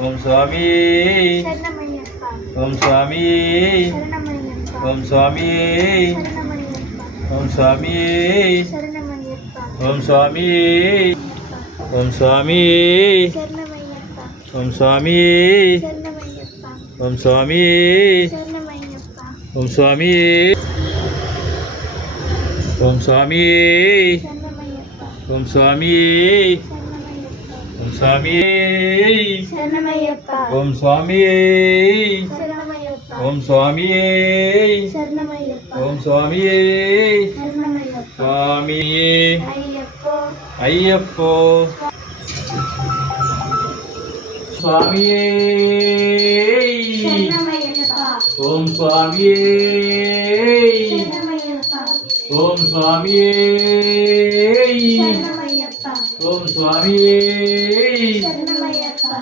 ஓம் சுவாமி சரணமையப்பா ஓம் சுவாமி சரணமையப்பா ஓம் சுவாமி சரணமையப்பா ஓம் சுவாமி சரணமையப்பா ஓம் சுவாமி ஓம் சுவாமி சரணமையப்பா ஓம் சுவாமி சரணமையப்பா ஓம் சுவாமி சரணமையப்பா ஓம் சுவாமி ஓம் சுவாமி சரணமையப்பா ஓம் சுவாமி ஓம் சுவாமி சரணமையப்பா ஓம் சுவாமி சரணமையப்பா ஓம் சுவாமி சரணமையப்பா ஓம் சுவாமி சரணமையப்பா சுவாமி ஐயப்போ ஐயப்போ சுவாமி சரணமையப்பா ஓம் சுவாமி சரணமையப்பா ஓம் சுவாமி சரணமையப்பா ஓம் சுவாமி சரணமையப்பா